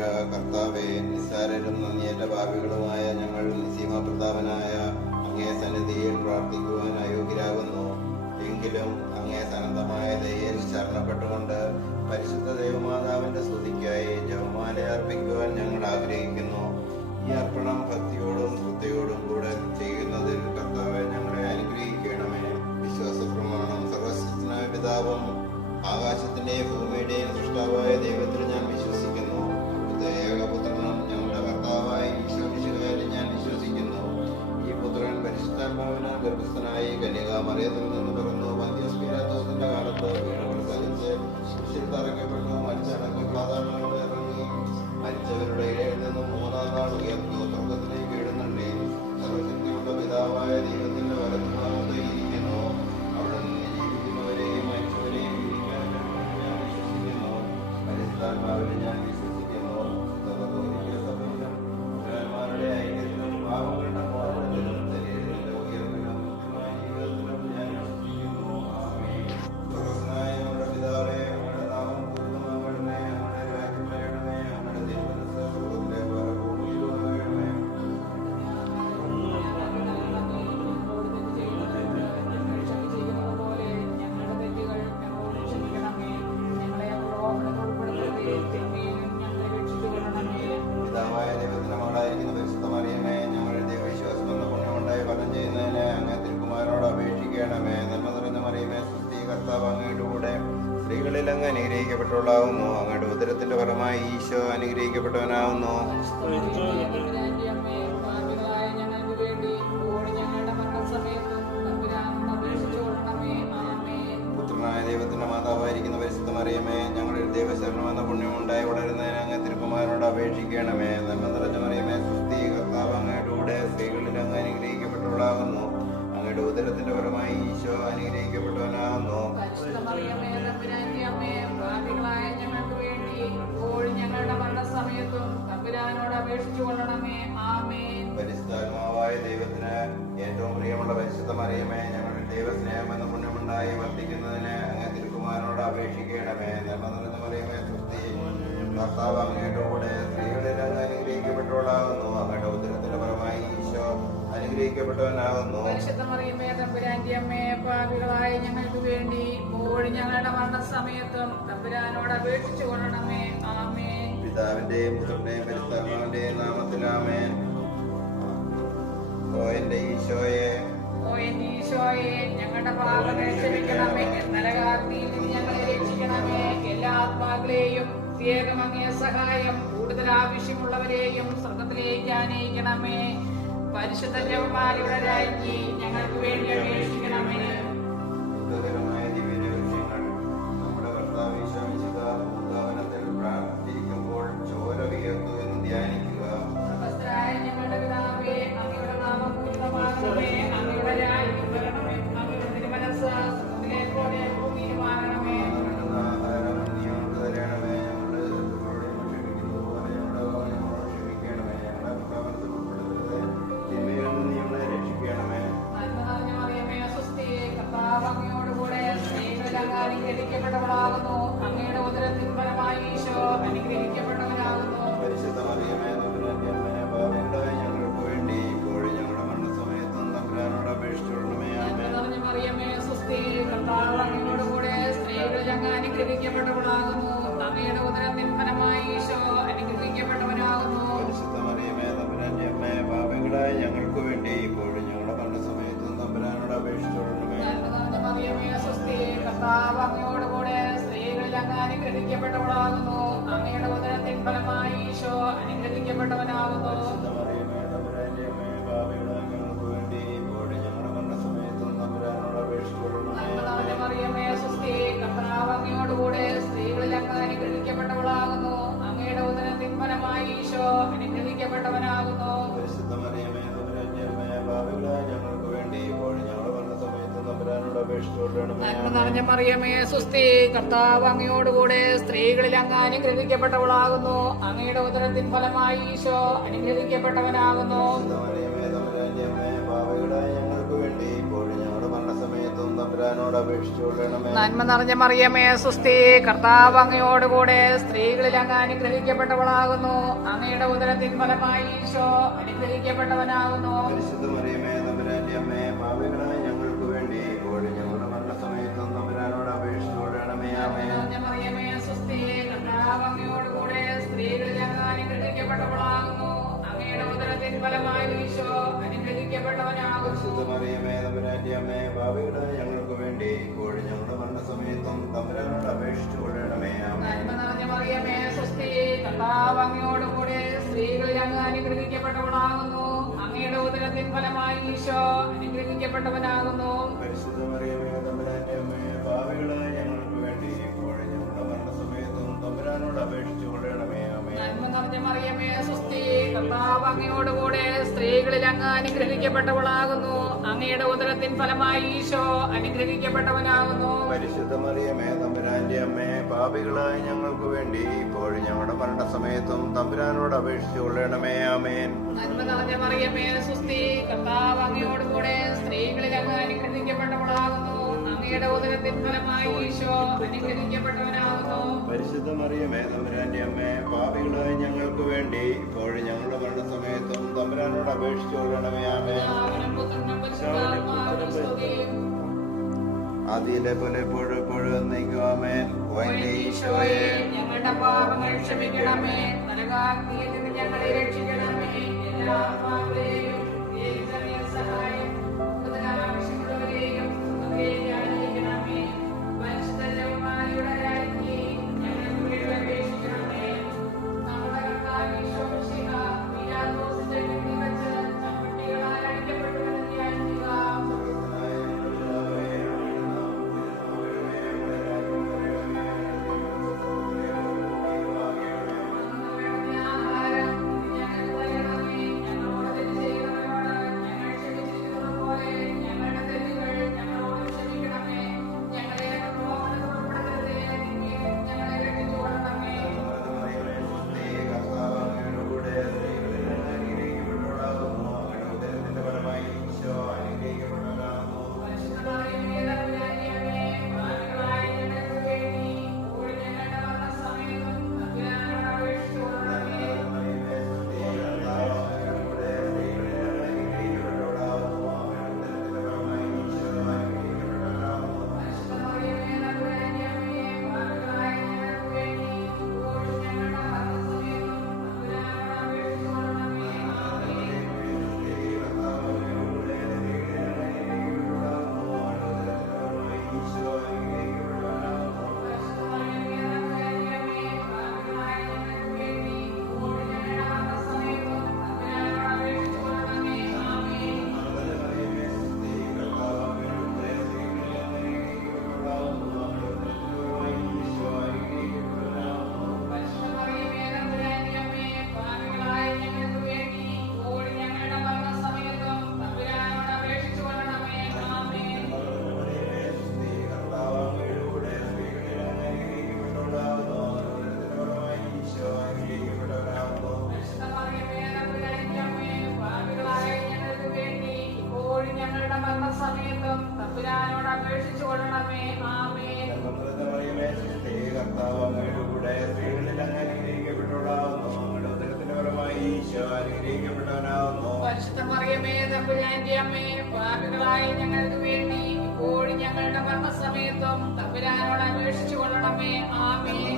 കർത്താവേ, നിസ്സാരരും നന്ദിയേറ്റ പാപികളുമായ ഞങ്ങൾ നിസീമപ്രതാപനായ അങ്ങേ സന്നിധിയിൽ പ്രാർത്ഥിക്കുവാൻ അയോഗ്യരാകുന്നു. എങ്കിലും അങ്ങേ സന്നദ്ധമായ ദയയിൽ ശരണപ്പെട്ടുകൊണ്ട് പരിശുദ്ധ ദൈവമാതാവിന്റെ സ്തുതിക്കായി ജപമാല അർപ്പിക്കുവാൻ ഞങ്ങൾ ആഗ്രഹിക്കുന്നു. ഈ അർപ്പണം ഭക്തിയോടും ശ്രദ്ധയോടും കൂടെ ചെയ്യുന്നതിൽ കർത്താവെ ഞങ്ങളെ അനുഗ്രഹിക്കണമേ. വിശ്വാസപ്രമാണം. സർവശക്തനായ പിതാവും ആകാശത്തിന്റെയും ഭൂമിയുടെയും സൃഷ്ടാവായ ദൈവത്തിൽ ഞാൻ വിശ്വസിക്കുന്നു. അവിടുത്തെ ഏകപുത്രനും ഞങ്ങളുടെ കർത്താവായ ഈശോമിശിഹായിൽ ഞാൻ വിശ്വസിക്കുന്നു. ഈ പുത്രൻ പരിശുദ്ധാത്മാവിനാൽ ഗർഭസ്ഥനായി കന്യകാമറിയത്തിൽ നിന്ന് പിറന്നു. പന്തിയോസ് പീലാത്തോസിന്റെ കാലത്ത് വീണുകൾ സഹിച്ച് കുരിശിൽ തറയ്ക്കപ്പെട്ടു. മരിച്ചടങ്ങി പാതാളങ്ങളിൽ ഇറങ്ങി മരിച്ചവരുടെ ഇടയിൽ നിന്നും മൂന്നാം നാൾ ഉയർന്നു സ്വർഗ്ഗത്തിലേക്ക് ഇടുന്നുണ്ട്. സർവശക്തിയുള്ള പിതാവായ ദൈവത്തിന്റെ വലത്തുഭാഗത്ത് ഇരിക്കുന്നു. അവിടെ നിന്ന് ജീവിക്കുന്നവരെയും മരിച്ചവരെയും വിധിക്കാൻ ഞാൻ വിശ്വസിക്കുന്നു. പരിശുദ്ധാത്മാവിനെ ഞാൻ വിശ്വസിക്കുന്നു. സഭയിലും ഐക്യത്തിലും പാപങ്ങളുടെ മോചനത്തിലും ശരീരത്തിന്റെ ഉയർപ്പിലും കൃത്യമായ ജീവിതത്തിലും ഞാൻ വിശ്വസിക്കുന്നു. ആമേൻ. സ്വർഗ്ഗസ്ഥനായ ഞങ്ങളുടെ പിതാവേ, അങ്ങയുടെ നാമം പൂജിതമാകണമേ. അങ്ങയുടെ രാജ്യം വരണമേ. അങ്ങയുടെ തിരുമനസ്സ് സ്വർഗ്ഗത്തിലെ പോലെ ഭൂമിയിലും ആകണമേ. പിതാവായ ദൈവത്തിന്റെ മകളായിരിക്കുന്ന പരിശുദ്ധ മറിയമേ, ഞങ്ങളുടെ ദൈവവിശ്വാസം എന്ന പുണ്യമുണ്ടായി ഫലം ചെയ്യുന്നതിന് അങ്ങേ തിരുക്കുമാരനോട് അപേക്ഷിക്കണമേ. നന്മ നിറഞ്ഞ മറിയമേ, സ്തുതി, കർത്താവ് അങ്ങയുടെ കൂടെ സ്ത്രീകളിൽ അങ്ങ് അനുഗ്രഹിക്കപ്പെട്ടവളാവുന്നു. അങ്ങയുടെ ഉദരത്തിന്റെ ഫലമായി ഈശോ അനുഗ്രഹിക്കപ്പെട്ടവനാവുന്നു. പുത്രനായ ദൈവത്തിന്റെ മാതാവായിരിക്കുന്ന പരിശുദ്ധ മറിയമേ, ഞങ്ങളിൽ ദൈവശരണം എന്ന പുണ്യമുണ്ടായി വളരുന്നതിന് അങ്ങ് തിരുക്കുമാരനോട് അപേക്ഷിക്കണമേ. നന്മ നിറഞ്ഞ മറിയമേ, സ്തുതി, കർത്താവ് അങ്ങയുടെ കൂടെ സ്ത്രീകളിൽ അങ്ങ് അനുഗ്രഹിക്കപ്പെട്ടവളാകുന്നു. അങ്ങയുടെ ഉദരത്തിന്റെ ഫലമായി ഈശോ അനുഗ്രഹിക്കപ്പെട്ടവനാകുന്നു. പരിശുദ്ധാത്മാവായ ദൈവത്തിന് ഏറ്റവും പ്രിയമുള്ള പരിശുദ്ധ മറിയമേ, ഞങ്ങളുടെ ദൈവസ്നേഹം എന്ന പുണ്യമുണ്ടായി വർദ്ധിക്കുന്നതിന് അങ്ങ് തിരുക്കുമാരനോട് അപേക്ഷിക്കണമേ. നന്മ നിറഞ്ഞ മറിയമേ, സ്തുതി, കർത്താവ് അങ്ങയുടെ കൂടെ സ്ത്രീകളിൽ അങ്ങ് അനുഗ്രഹിക്കപ്പെട്ടവളാകുന്നു. അങ്ങയുടെ ഉദരത്തിന്റെ ഫലമായി ഈശോ അനുഗ്രഹിക്കപ്പെട്ടവനാകുന്നു. പരിശുദ്ധ മറിയമേ, തമ്പുരാന്റെ അമ്മേ, പാപികളായ ഞങ്ങൾക്ക് വേണ്ടി ഇപ്പോഴും ഞങ്ങളുടെ മരണസമയത്തും തമ്പുരാനോട് അപേക്ഷിച്ചു കൊള്ളണമേ. ആമേൻ. പിതാവിന്റെയും പുത്രന്റെയും പരിശുദ്ധാത്മാവിന്റെയും നാമത്തിൽ ആമേൻ. ഓ എന്റെ ഈശോയെ, ഓ എന്റെ ഈശോയെ, ഞങ്ങളുടെ പാപങ്ങൾ ക്ഷമിക്കണമേ. നരകാഗ്നിയിൽ നിന്ന് ഞങ്ങളെ രക്ഷിക്കണമേ. എല്ലാ ആത്മാക്കളെയും പ്രത്യേകം അങ്ങേ സഹായം കൂടുതൽ ആവശ്യമുള്ളവരെയും സ്വർഗ്ഗത്തിലേക്ക് ആനയിക്കണമേ. പരിശുദ്ധ ജപമാലയുടെ രാജ്ഞി ഞങ്ങൾക്ക് വേണ്ടി അപേക്ഷിക്കണമേ. ബുദ്ധകരമായ ദിവ്യരഹസ്യങ്ങൾ. നമ്മുടെ കർത്താവ് ഈശോ മിശിഹാ ഭൂതവനത്തിൽ പ്രാർത്ഥിക്കുമ്പോൾ ചോര വിയർത്തു എന്ന് ധ്യാനിക്കുക. സ്വർഗ്ഗസ്ഥനായ ഞങ്ങളുടെ പിതാവേ, അങ്ങയുടെ നാമം പൂജിതമാകണമേ. അങ്ങയുടെ രാജ്യം വരണമേ. അങ്ങയുടെ തിരുമനസ്സ് സ്വർഗ്ഗത്തിലെ പോലെ ഭൂമിയിലുമാകണമേ. വേണ്ടുന്ന ആഹാരം നീ ഞങ്ങൾക്ക് തരണമേ. ഞങ്ങളുടെ ശത്രുക്കളോട് ക്ഷമിക്കുന്നത് പോലെ ഞങ്ങളുടെ പാപങ്ങൾ ഞങ്ങളോട് ക്ഷമിക്കണമേ. ഞങ്ങളെ പ്രലോഭനത്തിൽ ഉൾപ്പെടുത്തരുതേ, തിന്മയിൽ നിന്ന് നീ ഞങ്ങളെ രക്ഷിക്കണമേ. നന്മ നിറഞ്ഞ മറിയമേ, സ്വസ്തി, കർത്താവ് അങ്ങയോടുകൂടെ സ്ത്രീകളിൽ അങ്ങ് അനുഗ്രഹിക്കപ്പെട്ടവളാകുന്നു. അങ്ങയുടെ ഉദരത്തിൻ ഫലമായി ഈശോ അനുഗ്രഹിക്കപ്പെട്ടവനാകുന്നു. പരിശുദ്ധ മറിയമേ, തമ്പുരാന്റെ അമ്മേ, പാപികളായ ഞങ്ങൾക്ക് വേണ്ടി ഇപ്പോഴും ഞങ്ങളുടെ മരണസമയത്തും തമ്പുരാനോട് അപേക്ഷിച്ചുകൊള്ളണമേ. നന്മ ആമേൻ. നിറഞ്ഞ മറിയമേ, സ്വസ്തി, കർത്താവ് അങ്ങയോടുകൂടെ സ്ത്രീകളിൽ അങ്ങ് അനുഗ്രഹിക്കപ്പെട്ടവളാകുന്നു. അങ്ങയുടെ ഉദരത്തിൻ ഫലമായി ഈശോ അനുഗ്രഹിക്കപ്പെട്ടവനാകുന്നു. പരിശുദ്ധ മറിയമേ, തമ്പുരാന്റെ അമ്മേ, പാപികളായ ഞങ്ങൾക്ക് വേണ്ടി ഇപ്പോഴും ഞങ്ങളുടെ മരണസമയത്തും തമ്പുരാനോട് അപേക്ഷിച്ചുകൊള്ളണമേ. നന്മ നിറഞ്ഞ മറിയമേ, സ്വസ്തി, കർത്താവ് അങ്ങയോടുകൂടെ സ്ത്രീകളിൽ അങ്ങ് അനുഗ്രഹിക്കപ്പെട്ടവളാകുന്നു. അങ്ങയുടെ ഉദരത്തിൻ ഫലമായി ഈശോ അനുഗ്രഹിക്കപ്പെട്ടവനാകുന്നു. പരിശുദ്ധ മറിയമേ, തമ്പുരാന്റെ അമ്മേ, പാപികളായ ഞങ്ങൾക്ക് വേണ്ടി ഇപ്പോഴും ഞങ്ങളുടെ മരണസമയത്തും തമ്പുരാനോട് അപേക്ഷിച്ചുകൊള്ളണമേ. നന്മ നിറഞ്ഞ മറിയമേ, സ്വസ്തി, കർത്താവ് അങ്ങയോടുകൂടെ സ്ത്രീകളിൽ അങ്ങ് അനുഗ്രഹിക്കപ്പെട്ടവളാകുന്നു. അങ്ങയുടെ ഉദരത്തിൻ ഫലമായി ഈശോ അനുഗ്രഹിക്കപ്പെട്ടവനാകുന്നു. പരിശുദ്ധ മറിയമേ, തമ്പുരാന്റെ അമ്മേ, പാപികളായ ഞങ്ങൾക്ക് വേണ്ടി ഇപ്പോഴും ഞങ്ങളുടെ മരണസമയത്തും തമ്പുരാനോട് അപേക്ഷിച്ചുകൊള്ളണമേ. നന്മ നിറഞ്ഞ മറിയമേ, സ്വസ്തി, കർത്താവ് അങ്ങയോടുകൂടെ സ്ത്രീകളിൽ അങ്ങ് അനുഗ്രഹിക്കപ്പെട്ടവളാകുന്നു. അങ്ങയുടെ ഉദരത്തിൻ ഫലമായി ഈശോ അനുഗ്രഹിക്കപ്പെട്ടവനാകുന്നു. പരിശുദ്ധ മറിയമേ, തമ്പുരാന്റെ അമ്മേ, പാപികളായ ഞങ്ങൾക്ക് വേണ്ടി ഇപ്പോഴും ഞങ്ങളുടെ മരണസമയത്തും തമ്പുരാനോട് തമ്പുരാനോട് അപേക്ഷിച്ചു കൊള്ളണമേ. നന്മ നിറഞ്ഞ മറിയമേ സുസ്ഥി, കർത്താവ് അങ്ങയോടുകൂടെ സ്ത്രീകളിൽ അങ്ങ് അനുഗ്രഹിക്കപ്പെട്ടവളാകുന്നു. അങ്ങയുടെ ഉദരത്തിൻ ഫലമായി ഈശോ അനുഗ്രഹിക്കപ്പെട്ടവനാകുന്നു. പരിശുദ്ധ മറിയമേ തമ്പുരാന്റെ അമ്മേ, പാപികളായ ഞങ്ങൾക്ക് വേണ്ടി ഇപ്പോഴും ഞങ്ങളുടെ മരണസമയത്തും തമ്പുരാനോട് അപേക്ഷിച്ചു കൊള്ളണമേ. ആമേൻ. മറിയമേ സുസ്ഥി, കർത്താവ് അങ്ങയോടുകൂടെ സ്ത്രീകളിൽ അങ്ങ് അനുഗ്രഹിക്കപ്പെട്ടവളാകുന്നു. അങ്ങയുടെ ഉദരത്തിൻ ഫലമായി ഈശോ അനുഗ്രഹിക്കപ്പെട്ടവനാകുന്നു. പരിശുദ്ധ മറിയമേ തമ്പുരാന്റെ അമ്മേ, പാപികളായ ഞങ്ങൾക്ക് വേണ്ടി ഇപ്പോഴും ഞങ്ങളുടെ മരണസമയത്തും തമ്പുരാനോട് അപേക്ഷിച്ചു കൊള്ളണമേ. ആമേൻ. നന്മ നിറഞ്ഞ മറിയമേ സുസ്ഥി, കർത്താവ് അങ്ങയോടുകൂടെ സ്ത്രീകളിൽ അങ്ങ് അനുഗ്രഹിക്കപ്പെട്ടവളാകുന്നു. അങ്ങയുടെ ഉദരത്തിൻ ഫലമായി ഈശോ അനുഗ്രഹിക്കപ്പെട്ടവനാകുന്നു. പരിശുദ്ധ മറിയമേ തമ്പുരാന്റെ അമ്മേ, പാപികളായ ഞങ്ങൾക്ക് വേണ്ടി ഇപ്പോഴും ഞങ്ങളുടെ മരണസമയത്തും തമ്പുരാനോട് അപേക്ഷിച്ചു കൊള്ളണമേ. ആമേൻ. നന്മ നിറഞ്ഞ മറിയമേ സുസ്ഥി, കർത്താവ് അങ്ങയോടുകൂടെ സ്ത്രീകളിൽ അങ്ങ് അനുഗ്രഹിക്കപ്പെട്ടവളാകുന്നു. അങ്ങയുടെ ഉദരത്തിൻ ഫലമായി ഈശോ അനുഗ്രഹിക്കപ്പെട്ടവനാകുന്നു. പരിശുദ്ധ മറിയമേ തമ്പുരാന്റെ അമ്മേ, പാപികളായ ഞങ്ങൾക്ക് വേണ്ടി ഇപ്പോഴും ഞങ്ങളുടെ മരണസമയത്തും തമ്പുരാനോട് അപേക്ഷിച്ചു കൊള്ളണമേ. ആമേൻ. നന്മ നിറഞ്ഞ മറിയമേ സുസ്ഥി, കർത്താവ് അങ്ങയോടുകൂടെ സ്ത്രീകളിൽ അങ്ങ് അനുഗ്രഹിക്കപ്പെട്ടവളാകുന്നു. അങ്ങയുടെ ഉദരത്തിൻ ഫലമായി ഈശോ അനുഗ്രഹിക്കപ്പെട്ടവനാകുന്നു. പരിശുദ്ധ മറിയമേ തമ്പുരാന്റെ അമ്മേ, പാപികളായ ഞങ്ങൾക്ക് വേണ്ടി ഇപ്പോഴും ഞങ്ങളുടെ മരണസമയത്തും തമ്പുരാനോട് അപേക്ഷിച്ചു കൊള്ളണമേ. ആമേൻ. ആദിയിലെ പോലെ എപ്പോഴും എപ്പോഴും എന്നേക്കും. ആമേൻ. ഓ എന്റെ ഈശോയെ, ഞങ്ങളുടെ പാപങ്ങൾ ക്ഷമിക്കണമേ. നരകാഗ്നിയിൽ നിന്ന് ഞങ്ങളെ രക്ഷിക്കണമേ. എല്ലാ ആത്മാക്കളെയും ദൈവമേ സഹായം ആവശ്യമുള്ളവരെയും അനുഗ്രഹിക്കണമേ. പരിശുദ്ധമായ രാജ്ഞി ഞങ്ങൾക്ക് വേണ്ടി അപേക്ഷിക്കണമേ. നമ്മുടെ കർത്താവ് ഈശോ മിശിഹ പീലാത്തോസിന്റെ വീട്ടിൽ വെച്ച് ചമ്മട്ടികളാൽ അടിക്കപ്പെട്ടുവെന്ന് ധ്യാനിക്കുക. സമയത്തും തമ്പുരാനോട് അപേക്ഷിച്ചു കൊള്ളണമേ. ആമേൻ. കർത്താവ് അങ്ങയുടെ കൂടെ സ്ത്രീകളിൽ അങ്ങ് അനുഗ്രഹിക്കപ്പെട്ടവളാകുന്നു. അങ്ങയുടെ ഉദരത്തിന്റെ ഫലമായി ഈശോ അനുഗ്രഹിക്കപ്പെട്ടവനാകുന്നു. പരിശുദ്ധ മറിയമേ തമ്പുരാന്റെ അമ്മേ, പാപികളായ ഞങ്ങൾക്ക് വേണ്ടി ഇപ്പോഴും ഞങ്ങളുടെ മരണസമയത്തും തമ്പുരാനോട് അപേക്ഷിച്ചു കൊള്ളണമേ. ആമേൻ.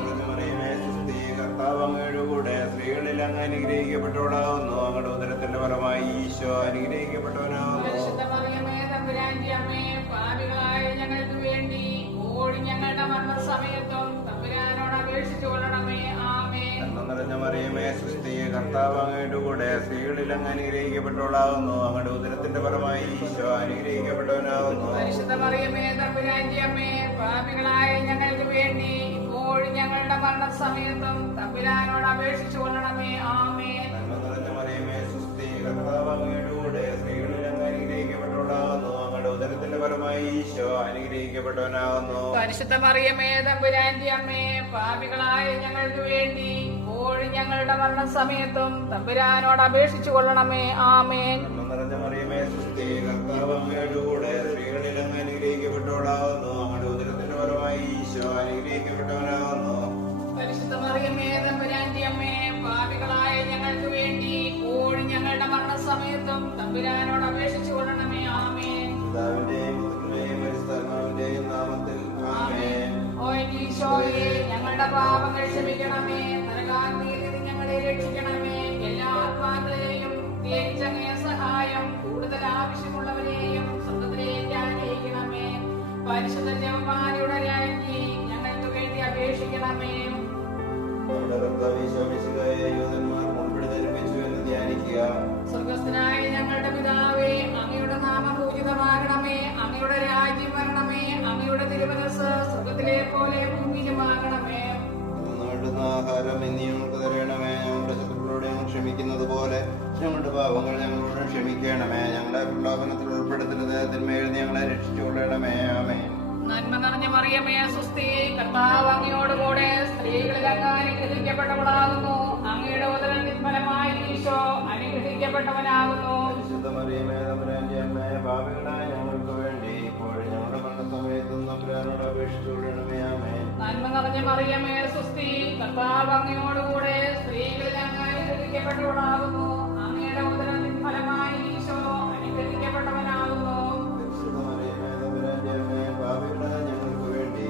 കർത്താവ് അങ്ങയുടെ കൂടെ സ്ത്രീകളിൽ അങ്ങ് അനുഗ്രഹിക്കപ്പെട്ടവളാകുന്നു. അങ്ങയുടെ ഉദരത്തിന്റെ ഫലമായി ഈശോ അനുഗ്രഹിക്കപ്പെട്ടവനാകുന്നു. പരിശുദ്ധ മറിയമേ തമ്പുരാന്റെ അമ്മേ, പാപികളായ ഞങ്ങൾക്ക് വേണ്ടി ഇപ്പോഴും ഞങ്ങളുടെ മരണസമയത്തും തമ്പുരാനോട് അപേക്ഷിച്ചു കൊള്ളണമേ. ആമേൻ. നന്മ നിറഞ്ഞ മറിയമേ സുസ്ഥി, കർത്താവ് അങ്ങയുടെ കൂടെ സ്ത്രീകളിൽ അങ്ങ് അനുഗ്രഹിക്കപ്പെട്ടവളാകുന്നു. അങ്ങയുടെ ഉദരത്തിന്റെ ഫലമായി ഈശോ അനുഗ്രഹിക്കപ്പെട്ടവനാകുന്നു. പരിശുദ്ധ മറിയമേ തമ്പുരാന്റെ അമ്മേ, പാപികളായ ഞങ്ങൾക്ക് വേണ്ടി ഇപ്പോഴും ഞങ്ങളുടെ മരണസമയത്തും തമ്പുരാനോട് അപേക്ഷിച്ചു കൊള്ളണമേ. ആമേൻ. നന്മ നിറഞ്ഞ മറിയമേ സുസ്ഥി, കർത്താവ് അങ്ങയുടെ കൂടെ സ്ത്രീകളിൽ അങ്ങ് അനുഗ്രഹിക്കപ്പെട്ടവളാകുന്നു. അങ്ങയുടെ ഉദരത്തിന്റെ ഫലമായി ഈശോ അനുഗ്രഹിക്കപ്പെട്ടവനാകുന്നു. പരിശുദ്ധ മറിയമേ തമ്പുരാന്റെ അമ്മേ, പാപികളായ ഞങ്ങൾക്ക് വേണ്ടി ഇപ്പോഴും ഞങ്ങളുടെ മരണസമയത്തും തമ്പുരാനോട് അപേക്ഷിച്ചു കൊള്ളണമേ. ആമേൻ. നന്മ നിറഞ്ഞ മറിയമേ സുസ്ഥി, കർത്താവ് അങ്ങയുടെ കൂടെ സ്ത്രീകളിൽ അങ്ങ് അനുഗ്രഹിക്കപ്പെട്ടവളാകുന്നു. അങ്ങയുടെ ഉദരത്തിന്റെ ഫലമായി ഈശോ അനുഗ്രഹിക്കപ്പെട്ടവനാകുന്നു. പരിശുദ്ധ മറിയമേ തമ്പുരാന്റെ അമ്മേ, പാപികളായ ഞങ്ങൾക്ക് വേണ്ടി ഇപ്പോഴും ഞങ്ങളുടെ മരണസമയത്തും തമ്പുരാനോട് അപേക്ഷിച്ചു കൊള്ളണമേ. ആമേൻ. പിതാവിന്റെയും പുത്രന്റെയും പരിശുദ്ധാത്മാവിന്റെയും നാമത്തിൽ ആമേൻ. ഓ ഈശോയെ, ഞങ്ങളുടെ പാപങ്ങൾ ക്ഷമിക്കണമേ. നരകാഗ്നിയിൽ നിന്ന് ഞങ്ങളെ രക്ഷിക്കണമേ. എല്ലാ ആത്മാക്കളെയും പ്രത്യേകിച്ചങ്ങേ സഹായം കൂടുതൽ ആവശ്യമുള്ളവരെയും സ്വർഗ്ഗത്തിലേക്ക് ആനയിക്കണമേ. പരിശുദ്ധ ജപമാലയുടെ രാജ്ഞി ഞങ്ങൾക്ക് വേണ്ടി അപേക്ഷിക്കണമേ. നമ്മുടെ കർത്താവ് ഈശോ മിശിഹായെ യൂദന്മാർ മുൻപിൽ ധരിപ്പിച്ചു എന്ന് ധ്യാനിക്കുക. സ്വർഗസ്ഥനായ ഞങ്ങളുടെ പിതാവേ, അങ്ങയുടെ നാമം പൂജിതമാകണമേ. അങ്ങയുടെ രാജ്യം വരണമേ. അങ്ങയുടെ തിരുമനസ്സ് സ്വർഗത്തിലെ പോലെ ഭൂമിയിലുമാകണമേ. അന്ന് വേണ്ടുന്ന ആഹാരം ഇന്ന് ഞങ്ങൾക്ക് തരണമേ. ഞങ്ങളുടെ ശത്രുക്കളോട് ഞങ്ങൾ ക്ഷമിക്കുന്നത് പോലെ ഞങ്ങളുടെ പാപങ്ങൾ ഞങ്ങളോട് ക്ഷമിക്കണമേ. ഞങ്ങളെ പ്രലോഭനത്തിൽ ഉൾപ്പെടുത്തരുത്, തിന്മയിൽ ഞങ്ങളെ രക്ഷിച്ചുകൊള്ളണമേ. ആമേൻ. നന്മ നിറഞ്ഞ മറിയമേ സുസ്ഥി, കർത്താവ് അങ്ങയോടുകൂടെ സ്ത്രീകളിൽ അങ്ങ് അനുഗ്രഹിക്കപ്പെട്ടവളാകുന്നു. അങ്ങയുടെ ഉദരത്തിൻ ഫലമായി ഈശോ അനുഗ്രഹിക്കപ്പെട്ടവനാകുന്നു. പരിശുദ്ധ മറിയമേ തമ്പുരാന്റെ അമ്മേ, പാപികളായ ഞങ്ങൾക്ക് വേണ്ടി ഇപ്പോഴും ഞങ്ങളുടെ മരണസമയത്തും തമ്പുരാനോട് അപേക്ഷിച്ചുകൊള്ളണമേ. ആമേൻ. നന്മ നിറഞ്ഞ മറിയമേ സുസ്ഥി, കർത്താവ് അങ്ങയോടുകൂടെ സ്ത്രീകളിൽ അങ്ങ് അനുഗ്രഹിക്കപ്പെട്ടവളാകുന്നു. അങ്ങയുടെ ഉദരത്തിൻ ഫലമായി ഈശോ അനുഗ്രഹിക്കപ്പെട്ടവനാകുന്നു. പരിശുദ്ധ മറിയമേ തമ്പുരാന്റെ അമ്മേ, പാപികളായ ഞങ്ങൾക്ക് വേണ്ടി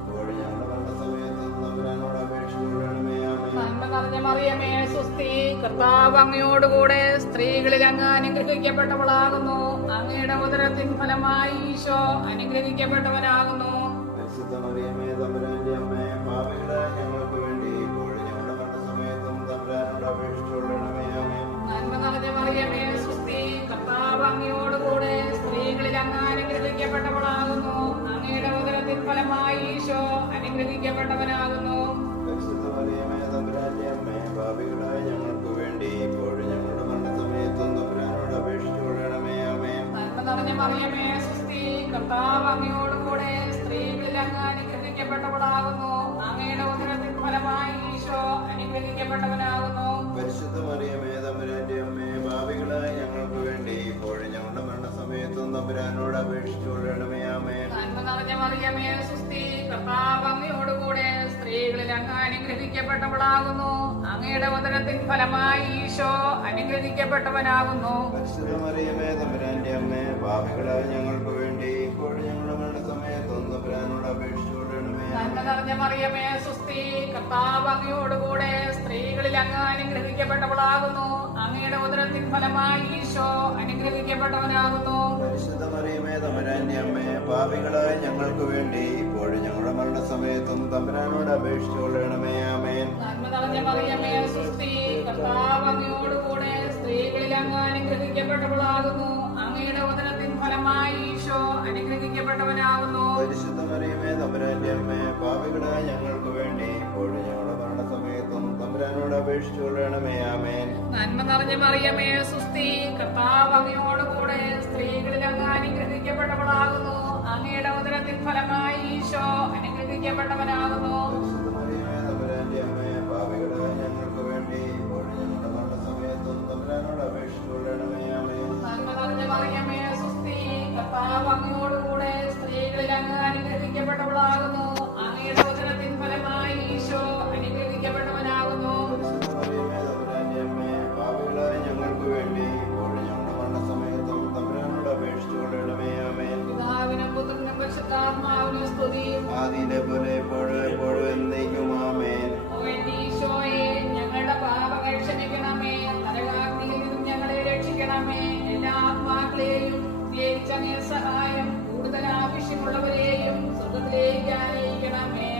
ഇപ്പോഴും ഞങ്ങളുടെ മരണസമയത്തും തമ്പുരാനോട് അപേക്ഷിച്ചുകൊള്ളണമേ. ആമേൻ. നന്മ നിറഞ്ഞ മറിയമേ സുസ്ഥി, കർത്താവ് അങ്ങയോടുകൂടെ സ്ത്രീകളിൽ അങ്ങ് അനുഗ്രഹിക്കപ്പെട്ടവളാകുന്നു. അങ്ങയുടെ ഉദരത്തിൻ ഫലമായി ഈശോ അനുഗ്രഹിക്കപ്പെട്ടവനാകുന്നു. പരിശുദ്ധ മറിയമേ തമ്പുരാന്റെ അമ്മേ, പാപികളായ ഞങ്ങൾക്ക് വേണ്ടി ഇപ്പോഴും ഞങ്ങളുടെ മരണസമയത്തും തമ്പുരാനോട് അപേക്ഷിച്ചുകൊള്ളണമേ. ആമേൻ. നന്മ നിറഞ്ഞ മറിയമേ സുസ്ഥി, കർത്താവ് അങ്ങയോടുകൂടെ സ്ത്രീകളിൽ അങ്ങ് അനുഗ്രഹിക്കപ്പെട്ടവളാകുന്നു. അങ്ങയുടെ ഉദരത്തിൻ ഫലമായി ഈശോ അനുഗ്രഹിക്കപ്പെട്ടവനാകുന്നു. പരിശുദ്ധ മറിയമേ തമ്പുരാന്റെ അമ്മേ, പാപികളായ ഞങ്ങൾക്ക് വേണ്ടി ഇപ്പോഴും ഞങ്ങളുടെ മരണസമയത്തും തമ്പുരാനോട് അപേക്ഷിച്ചുകൊള്ളണമേ. ആമേൻ. നന്മ നിറഞ്ഞ മറിയമേ സുസ്ഥി, കർത്താവ് അങ്ങയോടുകൂടെ സ്ത്രീകളിൽ അങ്ങ് അനുഗ്രഹിക്കപ്പെട്ടവളാകുന്നു. അങ്ങയുടെ ഉദരത്തിൻ ഫലമായി ഈശോ അനുഗ്രഹിക്കപ്പെട്ടവനാകുന്നു. പരിശുദ്ധ മറിയമേ തമ്പുരാന്റെ അമ്മേ, പാപികളായ ഞങ്ങൾക്ക് വേണ്ടി ഇപ്പോഴും ഞങ്ങളുടെ മരണസമയത്തും തമ്പുരാനോട് അപേക്ഷിച്ചുകൊള്ളണമേ. ആമേൻ. നന്മ നിറഞ്ഞ മറിയമേ സുസ്ഥി, കർത്താവ് അങ്ങയോടുകൂടെ സ്ത്രീകളിൽ അങ്ങ് അനുഗ്രഹിക്കപ്പെട്ടവളാകുന്നു. അങ്ങയുടെ ഉദരത്തിൻ ഫലമായി ഈശോ അനുഗ്രഹിക്കപ്പെട്ടവനാകുന്നു. പരിശുദ്ധ മറിയമേ തമ്പുരാന്റെ അമ്മേ, പാപികളായ ഞങ്ങൾക്ക് വേണ്ടി ഇപ്പോഴും ഞങ്ങളുടെ മരണസമയത്തും തമ്പുരാനോട് അപേക്ഷിച്ചുകൊള്ളണമേ. നന്മ നിറഞ്ഞ മറിയമേ സുസ്ഥി, കർത്താവ് അങ്ങയോടുകൂടെ സ്ത്രീകളിൽ അങ്ങ് അനുഗ്രഹിക്കപ്പെട്ടവളാകുന്നു. അങ്ങയുടെ ഉദരത്തിൻ ഫലമായി ഈശോ അനുഗ്രഹിക്കപ്പെട്ടവനാകുന്നു. പരിശുദ്ധ മറിയമേ തമ്പുരാന്റെ അമ്മേ, പാപികളായ ഞങ്ങൾക്ക് വേണ്ടി ഇപ്പോഴും ഞങ്ങളുടെ മരണസമയത്തും തമ്പുരാനോട് അപേക്ഷിച്ചുകൊള്ളണമേ. ആമേൻ. നന്മ നിറഞ്ഞ മറിയമേ സുസ്ഥി, കർത്താവ് അങ്ങയോടുകൂടെ സ്ത്രീകളിൽ അങ്ങ് അനുഗ്രഹിക്കപ്പെട്ടവളാകുന്നു. അങ്ങയുടെ ഉദരത്തിൻ ഫലമായി ഈശോ അനുഗ്രഹിക്കപ്പെട്ടവനാകുന്നു. പരിശുദ്ധ മറിയമേ തമ്പുരാന്റെ അമ്മേ, പാപികളായ ഞങ്ങൾക്ക് വേണ്ടി ഇപ്പോഴും ഞങ്ങളുടെ മരണസമയത്തും തമ്പുരാനോട് അപേക്ഷിച്ചുകൊള്ളണമേ. ആമേൻ. നന്മ നിറഞ്ഞ മറിയമേ സുസ്ഥി, കർത്താവ് അങ്ങയോടുകൂടെ സ്ത്രീകളിൽ അങ്ങ് അനുഗ്രഹിക്കപ്പെട്ടവളാകുന്നു. അങ്ങയുടെ ഉദരത്തിൻ ഫലമായി ഈശോ അനുഗ്രഹിക്കപ്പെട്ടവനാകുന്നു. പരിശുദ്ധ മറിയമേ തമ്പുരാന്റെ അമ്മേ, പാപികളായ ഞങ്ങൾക്ക് വേണ്ടി ഇപ്പോഴും ഞങ്ങളുടെ മരണസമയത്തും തമ്പുരാനോട് അപേക്ഷിച്ചുകൊള്ളണമേ. ആമേൻ. നന്മ നിറഞ്ഞ മറിയമേ സുസ്ഥി, കർത്താവ് അങ്ങയോടുകൂടെ സ്ത്രീകളിൽ അങ്ങ് അനുഗ്രഹിക്കപ്പെട്ടവളാകുന്നു. അങ്ങയുടെ ഉദരത്തിൻ ഫലമായി ഈശോ അനുഗ്രഹിക്കപ്പെട്ടവനാകുന്നു. പരിശുദ്ധ മറിയമേ തമ്പുരാന്റെ അമ്മേ, പാപികളായ ഞങ്ങൾക്ക് വേണ്ടി ഇപ്പോഴും ഞങ്ങളുടെ മരണസമയത്തും തമ്പുരാനോട് അപേക്ഷിച്ചുകൊള്ളണമേ. ആമേൻ. പിതാവിനും പുത്രനും പരിശുദ്ധാത്മാവിനും സ്തുതി. ആദിയിലെ പോലെ എപ്പോഴും എപ്പോഴും എന്നേക്കും. ആമേൻ. ഓ എന്റെ ഈശോയെ, ഞങ്ങളുടെ പാപങ്ങൾ ക്ഷമിക്കണമേ. നരകാഗ്നിയിൽ നിന്നും ഞങ്ങളെ രക്ഷിക്കണമേ. എല്ലാ ആത്മാക്കളെയും പ്രത്യേകിച്ചങ്ങേ സഹായം കൂടുതൽ ആവശ്യമുള്ളവരെയും സ്വർഗ്ഗത്തിലേക്ക് ആനയിക്കണമേ.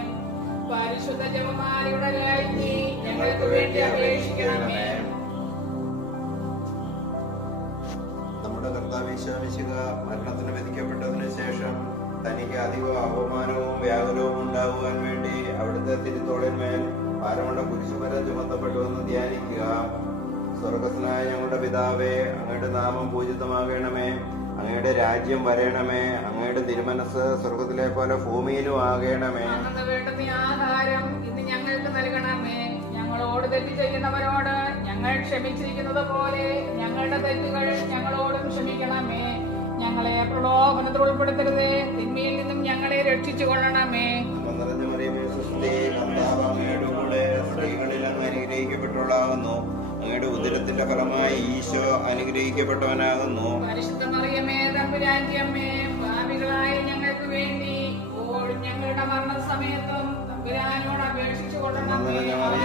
പരിശുദ്ധ ജപമാലയുടെ രാജ്ഞി ഞങ്ങൾക്ക് വേണ്ടി അപേക്ഷിക്കണമേ. നമ്മുടെ കർത്താവ് ഈശോ മിശിഹാ മരണത്തിന് വിധിക്കപ്പെട്ടതിനു ശേഷം തനിക്ക് അധിക അപമാനവും വ്യാകുലവും ഉണ്ടാകുവാൻ വേണ്ടി അവിടുത്തെ തിരുത്തോളിന്മേൽ ഭാരമുള്ള കുരിശുമരം ചുമത്തപ്പെട്ടുവെന്ന് ധ്യാനിക്കുക. സ്വർഗസ്നായ ഞങ്ങളുടെ പിതാവേ, അങ്ങയുടെ നാമം പൂജിതമാകണമേ. അങ്ങയുടെ രാജ്യം വരണമേ. അങ്ങയുടെ തിരുമനസ് സ്വർഗത്തിലെ പോലെ ഭൂമിയിലും ആകണമേ. അന്നു വേണ്ടുന്ന ആഹാരം ഇന്ന് ഞങ്ങൾക്ക് നൽകണമേ. ഞങ്ങളോട് തെറ്റ് ചെയ്യുന്നവരോട് ഞങ്ങൾ ക്ഷമിച്ചിരിക്കുന്നത് പോലെ ഞങ്ങളുടെ തെറ്റുകൾ ഞങ്ങളോടും ക്ഷമിക്കണമേ. ഞങ്ങളെ പ്രലോഭനത്തിൽ ഉൾപ്പെടുത്തരുതേ, തിന്മയിൽ നിന്നും ഞങ്ങളെ രക്ഷിച്ചു കൊള്ളണമേ. സ്ത്രീകളിൽ അങ്ങ് അനുഗ്രഹിക്കപ്പെട്ടവളാകുന്നു, അങ്ങയുടെ ഉദരത്തിന്റെ ഫലമായി ഈശോ അനുഗ്രഹിക്കപ്പെട്ടവനാകുന്നു. പരിശുദ്ധ മറിയമേ തമ്പുരാന്റെ അമ്മേ, പാപികളായ ഞങ്ങൾക്ക് വേണ്ടി ഇപ്പോഴും ഞങ്ങളുടെ മരണസമയത്തും തമ്പുരാനോട് അപേക്ഷിച്ചു കൊള്ളണമേ. അങ്ങയുടെ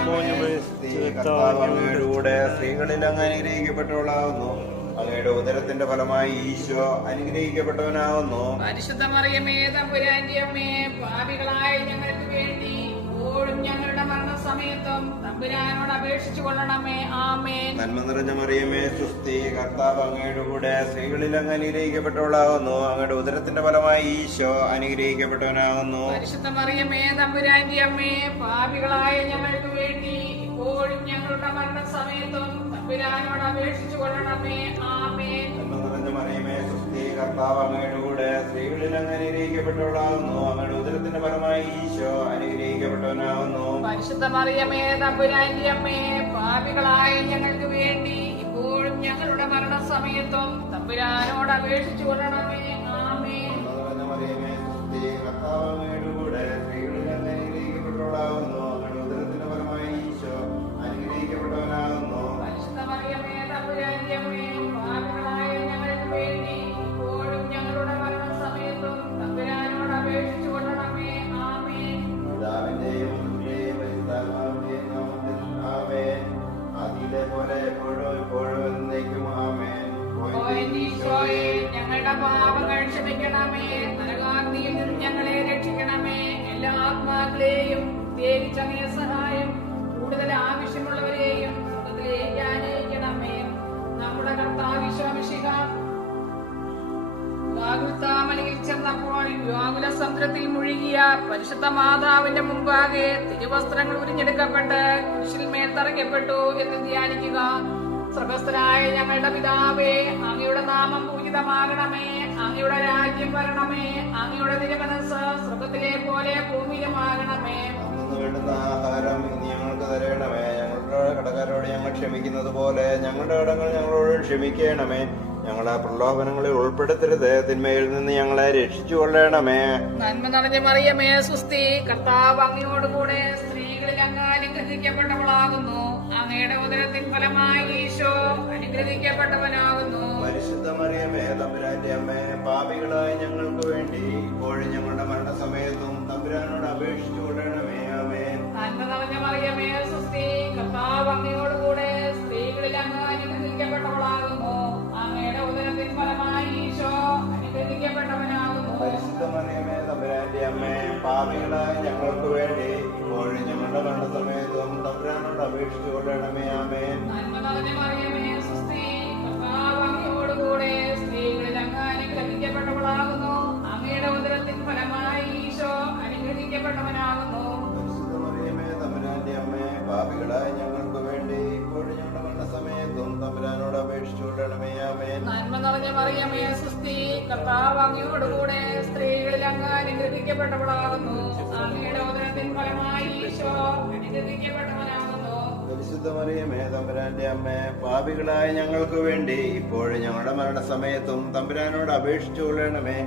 കൂടെ സ്ത്രീകളിൽ അങ്ങ് അനുഗ്രഹിക്കപ്പെട്ടവളാകുന്നു, അങ്ങയുടെ ഉദരത്തിന്റെ ഫലമായി ഈശോ അനുഗ്രഹിക്കപ്പെട്ടവനാകുന്നു. പരിശുദ്ധ മറിയമേ തമ്പുരാന്റെ അമ്മേ, പാപികളായ ഞങ്ങൾക്ക് വേണ്ടി ഇപ്പോഴും ഞങ്ങളുടെ മരണസമയത്തും തമ്പുരാനോട് അപേക്ഷിച്ചു കൊള്ളണമേ. ആമേൻ. നന്മ നിറഞ്ഞ മറിയമേ സുസ്തി, കർത്താവ് അങ്ങയുടെ കൂടെ സ്ത്രീകളിൽ അങ്ങ് അനുഗ്രഹിക്കപ്പെട്ടവളാകുന്നു, അങ്ങയുടെ ഉദരത്തിന്റെ ഫലമായി ഈശോ അനുഗ്രഹിക്കപ്പെട്ടവനാകുന്നു. പരിശുദ്ധ മറിയമേ തമ്പുരാന്റെ അമ്മേ, പാപികളായ ഞങ്ങൾക്ക് വേണ്ടി ഇപ്പോഴും ഞങ്ങളുടെ മരണസമയത്തും തമ്പുരാനോട് അപേക്ഷിച്ചു കൊള്ളണമേ. ആമേൻ. നന്മ നിറഞ്ഞ മറിയമേ സുസ്തി, കർത്താവ് അങ്ങയുടെ കൂടെ സ്ത്രീകളിൽ അങ്ങ് അനുഗ്രഹിക്കപ്പെട്ടവളാകുന്നു, അങ്ങയുടെ ഉദരത്തിന്റെ ഫലമായി ഈശോ അനുഗ്രഹിക്കപ്പെട്ടവനാകുന്നു. പരിശുദ്ധ മറിയമേ തമ്പുരാന്റെ അമ്മേ, പാപികളായ ഞങ്ങൾക്ക് വേണ്ടി ഇപ്പോഴും ഞങ്ങളുടെ മരണസമയത്തും തമ്പുരാനോട് അപേക്ഷിച്ചു കൊള്ളണമേ. ആമേൻ. മറിയമേ സുസ്തി, കർത്താവ് അങ്ങയുടെ കൂടെ സ്ത്രീകളിൽ അങ്ങ് അനുഗ്രഹിക്കപ്പെട്ടവളാകുന്നു, അങ്ങയുടെ ഉദരത്തിന്റെ ഫലമായി ഈശോ അനുഗ്രഹിക്കപ്പെട്ടവനാകുന്നു. പരിശുദ്ധ മറിയമേ തമ്പുരാന്റെ അമ്മേ, പാപികളായ ഞങ്ങൾക്ക് വേണ്ടി ഇപ്പോഴും ഞങ്ങളുടെ മരണസമയത്തും തമ്പുരാനോട് അപേക്ഷിച്ചു കൊള്ളണമേ. ആമേൻ. പിതാവിന്റെയും പുത്രന്റെയും പരിശുദ്ധാത്മാവിന്റെയും നാമത്തിൽ ആമേൻ. ആദിയിലെ പോലെ എപ്പോഴും ഇപ്പോഴും എന്നേക്കും ആമേൻ. ഓ ഈശോയേ, ഞങ്ങളുടെ പാപങ്ങൾ ക്ഷമിക്കണമേ, നരകാഗ്നിയിൽ നിന്ന് ഞങ്ങളെ രക്ഷിക്കണമേ. എല്ലാ ആത്മാക്കളെയും പ്രത്യേകിച്ച് അങ്ങേ സഹായം കൂടുതൽ ആവശ്യമുള്ളവരെയും സ്വർഗ്ഗത്തിലേക്ക് ആനയിക്കണമേ. നമ്മുടെ കർത്താവ് ഈശോ മിശിഹ വ്യാകുലത്താമലയിൽ ചെന്നപ്പോൾ വ്യാകുല സമുദ്രത്തിൽ മുഴുകിയ പരിശുദ്ധ മാതാവിന്റെ മുമ്പാകെ തിരുവസ്ത്രങ്ങൾ ഉരിഞ്ഞെടുക്കപ്പെട്ട് കുരിശിന്മേൽ തറയ്ക്കപ്പെട്ടു എന്ന് ധ്യാനിക്കുക. സ്വർഗസ്ഥനായ ഞങ്ങളുടെ പിതാവേ, അങ്ങയുടെ നാമം പൂജിതമാകണമേ, അങ്ങയുടെ രാജ്യം വരണമേ, അങ്ങയുടെ തിരുമനസ്സ് സ്വർഗത്തിലെ പോലെ ഭൂമിയിലുമാകണമേ. അന്നു വേണ്ടുന്ന ആഹാരം ഇന്ന് ഞങ്ങൾക്ക് തരണമേ, ഞങ്ങളുടെ കടക്കാരോട് ഞങ്ങൾ ക്ഷമിക്കുന്നത് പോലെ ഞങ്ങളുടെ കടങ്ങൾ ഞങ്ങളോട് ക്ഷമിക്കണമേ, ഞങ്ങളെ പ്രലോഭനങ്ങളിൽ ഉൾപ്പെടുത്തരുത്, തിന്മയിൽ നിന്ന് ഞങ്ങളെ രക്ഷിച്ചു കൊള്ളണമേ. നന്മ നിറഞ്ഞ മറിയമേ സുസ്തി, കർത്താവ് അങ്ങയോടുകൂടെ സ്ത്രീകളിൽ അങ്ങ് അനുഗ്രഹിക്കപ്പെട്ടവളാകുന്നു, അങ്ങയുടെ ഉദരത്തിൻ ഫലമായി ഈശോ അനുഗ്രഹിക്കപ്പെട്ടവനാകുന്നു. പരിശുദ്ധ മറിയമേ തമ്പുരാന്റെ അമ്മേ, പാപികളായ ഞങ്ങൾക്ക് വേണ്ടി ഇപ്പോഴും ഞങ്ങളുടെ മരണസമയത്തും തമ്പുരാനോട് അപേക്ഷിച്ചു കൊള്ളണമേ. ആമേൻ. നന്മ നിറഞ്ഞ മറിയമേ സുസ്തി, കർത്താവ് അങ്ങയോടുകൂടെ സ്ത്രീകളിൽ അങ്ങ് അനുഗ്രഹിക്കപ്പെട്ടവളാകുന്നു, അങ്ങയുടെ ഉദരത്തിൻ ഫലമായി ഈശോ അനുഗ്രഹിക്കപ്പെട്ടവനാകുന്നു. പരിശുദ്ധ മറിയമേ തമ്പുരാന്റെ അമ്മേ, പാപികളായ ഞങ്ങൾക്ക് വേണ്ടി ഇപ്പോഴും ഞങ്ങളുടെ മരണസമയത്തും തമ്പുരാനോട് അപേക്ഷിച്ചു കൊള്ളണമേ. ആമേൻ. നന്മ നിറഞ്ഞ മറിയമേ സുസ്തി, കർത്താവ് അങ്ങയോടുകൂടെ സ്ത്രീകളിൽ അങ്ങ് അനുഗ്രഹിക്കപ്പെട്ടവളാകുന്നു, അങ്ങയുടെ ഉദരത്തിൻ ഫലമായി ഈശോ അനുഗ്രഹിക്കപ്പെട്ടവനാകുന്നു. പരിശുദ്ധ മറിയമേ തമ്പുരാന്റെ അമ്മേ, പാപികളായ ഞങ്ങൾക്ക് വേണ്ടി ഇപ്പോഴും ഞങ്ങളുടെ മരണസമയത്തും തമ്പുരാനോട് അപേക്ഷിച്ചു കൊള്ളണമേ. ആമേൻ. നന്മ നിറഞ്ഞ മറിയമേ സുസ്തി, കർത്താവ് അങ്ങയോടുകൂടെ സ്ത്രീകളിൽ അങ്ങ് അനുഗ്രഹിക്കപ്പെട്ടവളാകുന്നു, അങ്ങയുടെ ഉദരത്തിൻ ഫലമായി ഈശോ അനുഗ്രഹിക്കപ്പെട്ടവനാകുന്നു. പരിശുദ്ധ മറിയമേ തമ്പുരാന്റെ അമ്മേ, പാപികളായ ഞങ്ങൾക്ക് വേണ്ടി ഇപ്പോഴും ഞങ്ങളുടെ മരണസമയത്തും തമ്പുരാനോട് അപേക്ഷിച്ചു കൊള്ളണമേ.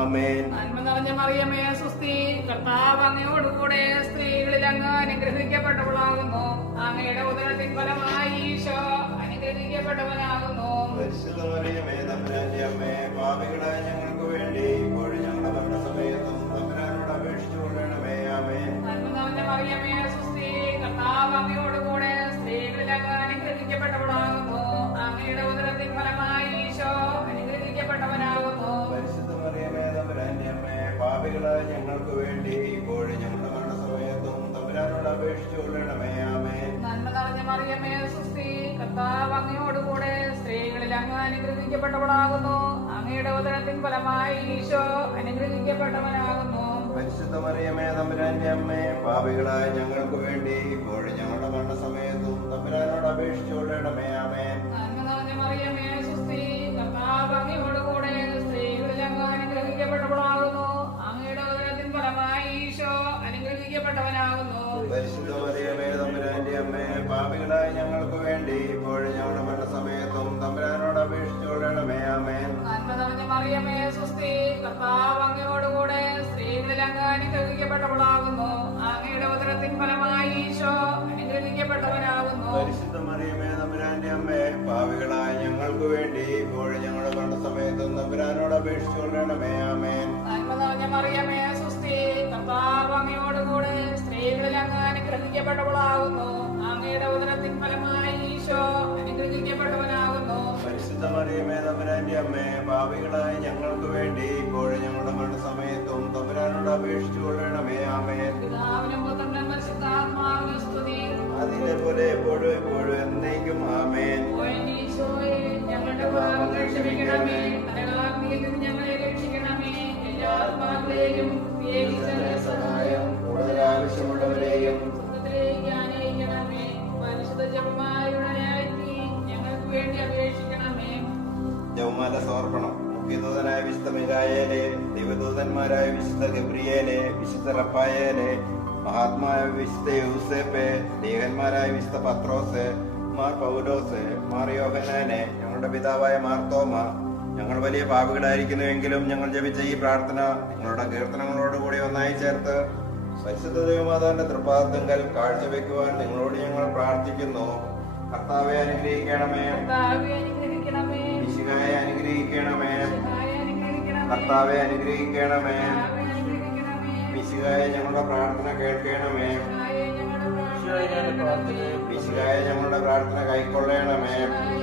ആമേൻ. നന്മ നിറഞ്ഞ മറിയമേ സുസ്തി, കർത്താവ് അങ്ങയോടുകൂടെ സ്ത്രീകളിൽ അങ്ങ് അനുഗ്രഹിക്കപ്പെട്ടവളാകുന്നു, അങ്ങയുടെ ഉദരത്തിൻ ഫലമായി ഈശോ അനുഗ്രഹിക്കപ്പെട്ടവനാകുന്നു. പരിശുദ്ധ മറിയമേ തമ്പുരാന്റെ അമ്മേ, പാപികളായ ഞങ്ങൾക്ക് വേണ്ടി ഇപ്പോഴും ഞങ്ങളുടെ മരണസമയത്തും തമ്പുരാനോട് അപേക്ഷിച്ചു കൊള്ളണമേ. ആമേൻ. നന്മ നിറഞ്ഞ മറിയമേ സുസ്തി, കർത്താവ് അങ്ങയോടുകൂടെ സ്ത്രീകളിൽ അങ്ങ് അനുഗ്രഹിക്കപ്പെട്ടവളാകുന്നു, അങ്ങയുടെ ഉദരത്തിൻ ഫലമായി ഈശോ അനുഗ്രഹിക്കപ്പെട്ടവനാകുന്നു. പരിശുദ്ധ മറിയമേ തമ്പുരാന്റെ അമ്മേ, പാപികളായ ഞങ്ങൾക്ക് വേണ്ടി ഇപ്പോഴും ഞങ്ങളുടെ മരണസമയത്തും തമ്പുരാനോട് അപേക്ഷിച്ചു കൊള്ളണമേ. ആമേൻ. നന്മ നിറഞ്ഞ മറിയമേ സുസ്തി, കർത്താവ് അങ്ങയോടുകൂടെ സ്ത്രീകളിൽ അങ്ങ് അനുഗ്രഹിക്കപ്പെട്ടവളാകുന്നു, അങ്ങയുടെ ഉദരത്തിൻ ഫലമായി ഈശോ അനുഗ്രഹിക്കപ്പെട്ടവനാകുന്നു. പരിശുദ്ധ മറിയമേ തമ്പുരാന്റെ അമ്മേ, പാപികളായ ഞങ്ങൾക്ക് വേണ്ടി ഇപ്പോഴും ഞങ്ങളുടെ മരണസമയത്തും തമ്പുരാനോട് അപേക്ഷിച്ചു കൊള്ളണമേ. ആമേൻ. നന്മ നിറഞ്ഞ മറിയമേ സുസ്തി, കർത്താവ് അങ്ങയോടുകൂടെ സ്ത്രീകളിൽ അങ്ങ് അനുഗ്രഹിക്കപ്പെട്ടവളാകുന്നു, അങ്ങയുടെ ഉദരത്തിൻ ഫലമായി ഈശോ അനുഗ്രഹിക്കപ്പെട്ടവനാകുന്നു. പരിശുദ്ധ മറിയമേ തമ്പുരാന്റെ തമ്പുരാന്റെ അമ്മേ, പാപികളായ ഞങ്ങൾക്ക് വേണ്ടി ഇപ്പോഴും ഞങ്ങളുടെ മരണസമയത്തും തമ്പുരാനോട് അപേക്ഷിച്ചു കൊള്ളണമേ. ആമേൻ. നന്മ നിറഞ്ഞ മറിയമേ, സ്വസ്തി, കർത്താവ് അങ്ങയോടുകൂടെ സ്ത്രീകളിൽ അങ്ങ് അനുഗ്രഹിക്കപ്പെട്ടവളാകുന്നു. അങ്ങയുടെ ഉദരത്തിൻ ഫലമായി ഈശോ അനുഗ്രഹിക്കപ്പെട്ടവനാകുന്നു. പരിശുദ്ധ മറിയമേ, തമ്പുരാന്റെ അമ്മേ, പാപികളായ ഞങ്ങൾക്ക് വേണ്ടി ഇപ്പോഴും ഞങ്ങളുടെ മരണസമയത്തും തമ്പുരാനോട് അപേക്ഷിച്ചു കൊള്ളണമേ. ആമേൻ. നന്മ നിറഞ്ഞ മറിയമേ, സ്വസ്തി, കർത്താവ് അങ്ങയോടുകൂടെ സ്ത്രീകളിൽ അങ്ങ് അനുഗ്രഹിക്കപ്പെട്ടവളാകുന്നു. അങ്ങയുടെ ഉദരത്തിൻ ഫലമായി ഈശോ അനുഗ്രഹിക്കപ്പെട്ടവനാകുന്നു. പരിശുദ്ധ മറിയമേ, തമ്പുരാന്റെ അമ്മേ, പാപികളായ ഞങ്ങൾക്ക് വേണ്ടി ഇപ്പോഴും ഞങ്ങളുടെ മരണസമയത്തും തമ്പുരാനോട് അപേക്ഷിച്ചു കൊള്ളണമേ. ആമേൻ. പിതാവിനും പുത്രനും പരിശുദ്ധാത്മാവിനും സ്തുതി. അതിലെ പോലെ എപ്പോഴും ഇപ്പോഴും എന്നേക്കും. ആമേൻ. ഓ എന്റെ ഈശോയേ, ഞങ്ങളുടെ പാപങ്ങൾ ക്ഷമിക്കണമേ, നരകാഗ്നിയിൽ നിന്ന് ഞങ്ങളെ രക്ഷിക്കണമേ, എല്ലാ ആത്മാക്കളെയും പ്രത്യേകിച്ച് സഹായം കൂടുതൽ ആവശ്യമുള്ളവരെയും സ്വർഗ്ഗത്തിലേക്ക് ആനയിക്കണമേ. പരിശുദ്ധ ജപമാലയുടനായി ഞങ്ങൾക്ക് വേണ്ടി അപേക്ഷിക്കണമേ. ജപമാല സമർപ്പണം. മുഖ്യദൂതനായ വിശുദ്ധ മിഖായേലെ, ദൈവദൂതന്മാരായ വിശുദ്ധ ഗബ്രിയേലെ, വിശുദ്ധ റഫായേലെ, മഹാത്മായ വിശുദ്ധ യൂസേപ്പെ, ലേഖന്മാരായ വിശുദ്ധ പത്രോസ്, മാർ പൗലോസ്, മാർ യോഹന്നാനെ, ഞങ്ങളുടെ പിതാവായ മാർത്തോമ, ഞങ്ങൾ വലിയ പാപികളായിരിക്കുന്നുവെങ്കിലും ഞങ്ങൾ ജപിച്ച ഈ പ്രാർത്ഥന നിങ്ങളുടെ കീർത്തനങ്ങളോടുകൂടി ഒന്നായി ചേർത്ത് പരിശുദ്ധ ദൈവമാതാവിന്റെ തൃപ്പാദങ്ങൾ കാഴ്ചവെക്കുവാൻ നിങ്ങളോട് ഞങ്ങൾ പ്രാർത്ഥിക്കുന്നു. കർത്താവെ അനുഗ്രഹിക്കണമേ. കർത്താവേ അനുഗ്രഹിക്കണമേ. മിശിഹായെ അനുഗ്രഹിക്കണമേ. മിശിഹായെ അനുഗ്രഹിക്കണമേ. കർത്താവെ അനുഗ്രഹിക്കണമേ. കർത്താവേ അനുഗ്രഹിക്കണമേ. മിശിഹായെ ഞങ്ങളുടെ പ്രാർത്ഥന കേൾക്കണമേ. മിശിഹായെ ഞങ്ങളുടെ പ്രാർത്ഥന മിശിഹായെ ഞങ്ങളുടെ പ്രാർത്ഥന കൈക്കൊള്ളണമേ. കേൾക്കണമേ.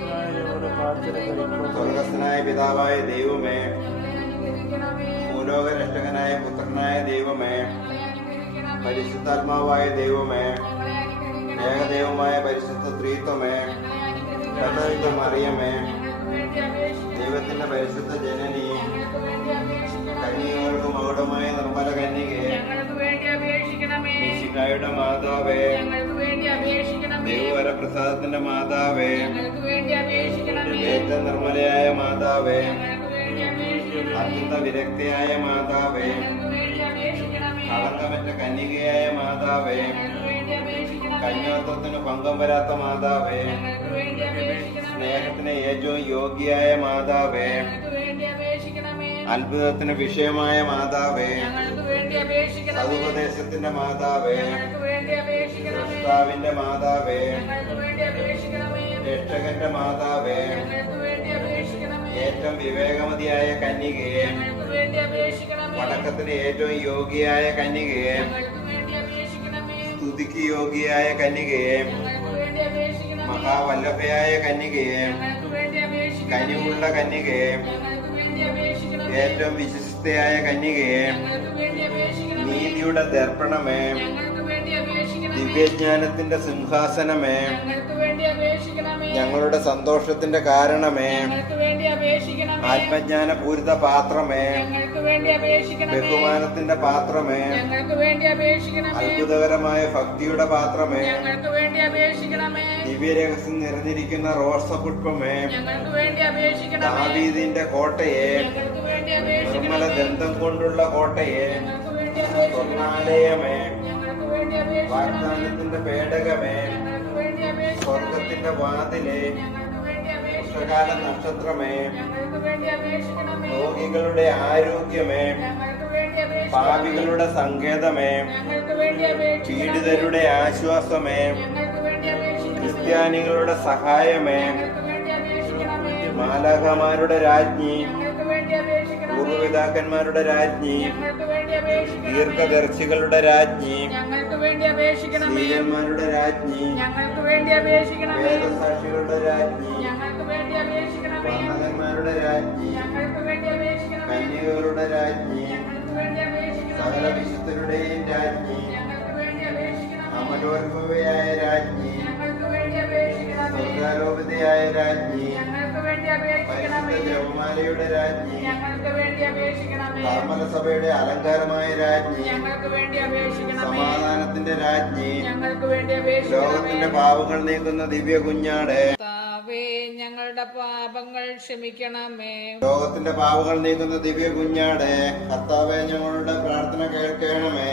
സ്വർഗസ്ഥനായ പിതാവായ ദൈവമേ, ഞങ്ങളെ അനുഗ്രഹിക്കണമേ. ഭൂലോക രക്ഷകനായ പുത്രനായ ദൈവമേ, ഞങ്ങളെ അനുഗ്രഹിക്കണമേ. പരിശുദ്ധാത്മാവായ ദൈവമേ, ഞങ്ങളെ അനുഗ്രഹിക്കണമേ. ഏകദൈവമായ പരിശുദ്ധ ത്രിത്വമേ, ഞങ്ങളെ അനുഗ്രഹിക്കണമേ. കർത്താവിന്റെ മറിയമേ, ഞങ്ങൾക്ക് വേണ്ടി അപേക്ഷിക്കണമേ. ദൈവത്തിന്റെ പരിശുദ്ധ ജനനി, ഞങ്ങൾക്ക് വേണ്ടി അപേക്ഷിക്കണമേ. കന്യകൾക്ക് മകുടമായ നിർമ്മല കന്യകേ, ഞങ്ങൾക്ക് വേണ്ടി അപേക്ഷിക്കണമേ. മിശിഹായുടെ മാതാവേ, ഞങ്ങൾക്ക് വേണ്ടി അപേക്ഷിക്കണമേ. ദൈവവരപ്രസാദത്തിന്റെ മാതാവേ, ഞങ്ങൾക്ക് വേണ്ടി അപേക്ഷിക്കണമേ. ഏറ്റവും നിർമ്മലയായ മാതാവേ, ഞങ്ങൾക്ക് വേണ്ടി അപേക്ഷിക്കണമേ. അത്യന്ത വിരക്തിയായ മാതാവേ, ഞങ്ങൾക്ക് വേണ്ടി അപേക്ഷിക്കണമേ. കളങ്കമറ്റ കന്യകയായ മാതാവേ, ഞങ്ങൾക്ക് വേണ്ടി അപേക്ഷിക്കണമേ. കന്യാത്വത്തിന് പങ്കം വരാത്ത മാതാവേ, ഞങ്ങൾക്ക് വേണ്ടി അപേക്ഷിക്കണമേ. സ്നേഹത്തിന് ഏറ്റവും യോഗ്യയായ മാതാവേ, ഞങ്ങൾക്ക് വേണ്ടി അപേക്ഷിക്കണമേ. അത്ഭുതത്തിന് വിഷയമായ മാതാവേ, ഞങ്ങൾക്ക് വേണ്ടി അപേക്ഷിക്കണമേ. സതുപദേശത്തിന്റെ മാതാവേ, ഞങ്ങൾക്ക് വേണ്ടി അപേക്ഷിക്കണമേ. കർത്താവിന്റെ മാതാവേ, ഞങ്ങൾക്ക് വേണ്ടി അപേക്ഷിക്കണമേ. രക്ഷകന്റെ മാതാവേ, ഞങ്ങൾക്ക് വേണ്ടി അപേക്ഷിക്കണമേ. ഏറ്റവും വിവേകമതിയായ കന്യകയെ, ഞങ്ങൾക്ക് വേണ്ടി അപേക്ഷിക്കണമേ. വടക്കത്തിന് ഏറ്റവും യോഗ്യയായ കന്യകയെ, ഞങ്ങൾക്ക് വേണ്ടി അപേക്ഷിക്കണമേ. സ്തുതിക്ക് യോഗ്യയായ കന്യകയെ, ഞങ്ങൾക്ക് വേണ്ടി അപേക്ഷിക്കണമേ. മഹാവല്ലഭയായ കന്യകയെ, ഞങ്ങൾക്ക് വേണ്ടി അപേക്ഷിക്കണമേ. കനിവുള്ള കന്യകയെ, ഞങ്ങൾക്ക് വേണ്ടി അപേക്ഷിക്കണമേ. ഏറ്റവും വിശിഷ്ടയായ കന്യകയെ, ഞങ്ങൾക്ക് വേണ്ടി അപേക്ഷിക്കണമേ. നീതിയുടെ ദർപ്പണമേ, ഞങ്ങൾക്ക് വേണ്ടി അപേക്ഷിക്കണമേ. ദിവ്യജ്ഞാനത്തിന്റെ സിംഹാസനമേ, ഞങ്ങൾക്ക് വേണ്ടി അപേക്ഷിക്കണമേ. ഞങ്ങളുടെ സന്തോഷത്തിന്റെ കാരണമേ, ഞങ്ങൾക്ക് വേണ്ടി അപേക്ഷിക്കണമേ. ആത്മജ്ഞാനപൂരിത പാത്രമേ, ഞങ്ങൾക്ക് വേണ്ടി അപേക്ഷിക്കണമേ. ബഹുമാനത്തിന്റെ പാത്രമേ, ഞങ്ങൾക്ക് വേണ്ടി അപേക്ഷിക്കണമേ. അത്ഭുതകരമായ ഭക്തിയുടെ പാത്രമേ, ഞങ്ങൾക്ക് വേണ്ടി അപേക്ഷിക്കണമേ. ദിവ്യരഹസ്യം നിറഞ്ഞിരിക്കുന്ന റോസപുഷ്പമേ, ഞങ്ങൾക്ക് വേണ്ടി അപേക്ഷിക്കണമേ. ദാവീദിന്റെ കോട്ടയെ, ഞങ്ങൾക്ക് വേണ്ടി നിർമ്മല അപേക്ഷിക്കണമേ. ദന്തം കൊണ്ടുള്ള കോട്ടയെ, ഞങ്ങൾക്ക് വേണ്ടി അപേക്ഷിക്കണമേ. സ്വർണ്ണാലയമേ, ഞങ്ങൾക്ക് വേണ്ടി അപേക്ഷിക്കണമേ. വാഗ്ദാനത്തിന്റെ പേടകമേ, ഞങ്ങൾക്ക് വേണ്ടി അപേക്ഷിക്കണമേ. സ്വർഗത്തിന്റെ വാതിലെ, ഞങ്ങൾക്ക് വേണ്ടി അപേക്ഷിക്കണമേ. ഉഷകാല നക്ഷത്രമേ, ഞങ്ങൾക്ക് വേണ്ടി അപേക്ഷിക്കണമേ. രോഗികളുടെ ആരോഗ്യമേ, ഞങ്ങൾക്ക് വേണ്ടി അപേക്ഷിക്കണമേ. പാപികളുടെ സങ്കേതമേ, ഞങ്ങൾക്ക് വേണ്ടി അപേക്ഷിക്കണമേ. പീഡിതരുടെ ആശ്വാസമേ, ഞങ്ങൾക്ക് വേണ്ടി അപേക്ഷിക്കണമേ. ക്രിസ്ത്യാനികളുടെ സഹായമേ, ഞങ്ങൾക്ക് വേണ്ടി അപേക്ഷിക്കണമേ. മാലാഖമാരുടെ രാജ്ഞി, ഞങ്ങൾക്ക് വേണ്ടി അപേക്ഷിക്കണമേ. പൂർവ്വപിതാക്കന്മാരുടെ രാജ്ഞി, ഞങ്ങൾക്ക് വേണ്ടി അപേക്ഷിക്കണമേ. ദീർഘദർശികളുടെ രാജ്ഞി, ഞങ്ങൾക്ക് വേണ്ടി അപേക്ഷിക്കണമേ. സ്ത്രീയന്മാരുടെ രാജ്ഞി, ഞങ്ങൾക്ക് വേണ്ടി അപേക്ഷിക്കണമേ. വേദസാക്ഷികളുടെ രാജ്ഞി, ഞങ്ങൾക്ക് വേണ്ടി അപേക്ഷിക്കണമേ. വർണ്ണകന്മാരുടെ രാജ്ഞി, ഞങ്ങൾക്ക് വേണ്ടി അപേക്ഷിക്കണമേ. കന്യകകളുടെ രാജ്ഞി, ഞങ്ങൾക്ക് വേണ്ടി അപേക്ഷിക്കണമേ. സകല വിശുദ്ധരുടെയും രാജ്ഞി, ഞങ്ങൾക്ക് വേണ്ടി അപേക്ഷിക്കണമേ. അമലോത്ഭവയായ രാജ്ഞി, ഞങ്ങൾക്ക് വേണ്ടി അപേക്ഷിക്കണമേ. സ്വർഗാരോപിതയായ രാജ്ഞി, ഞങ്ങൾക്ക് വേണ്ടി അപേക്ഷിക്കണമേ. പരിശുദ്ധ ജപമാലയുടെ രാജ്ഞി, ഞങ്ങൾക്ക് വേണ്ടി അപേക്ഷിക്കണമേ. കർമ്മല സഭയുടെ അലങ്കാരമായ രാജ്ഞി, ഞങ്ങൾക്ക് വേണ്ടി അപേക്ഷിക്കണമേ. സമാധാനത്തിന്റെ രാജ്ഞി, ഞങ്ങൾക്ക് വേണ്ടി അപേക്ഷിക്കണമേ. ലോകത്തിന്റെ പാപങ്ങൾ നീക്കുന്ന ദിവ്യ കുഞ്ഞാടെ, കർത്താവേ, ഞങ്ങളുടെ പാപങ്ങൾ ക്ഷമിക്കണമേ. ലോകത്തിന്റെ പാപങ്ങൾ നീക്കുന്ന ദിവ്യ കുഞ്ഞാടെ, കർത്താവെ ഞങ്ങളുടെ പ്രാർത്ഥന കേൾക്കണമേ.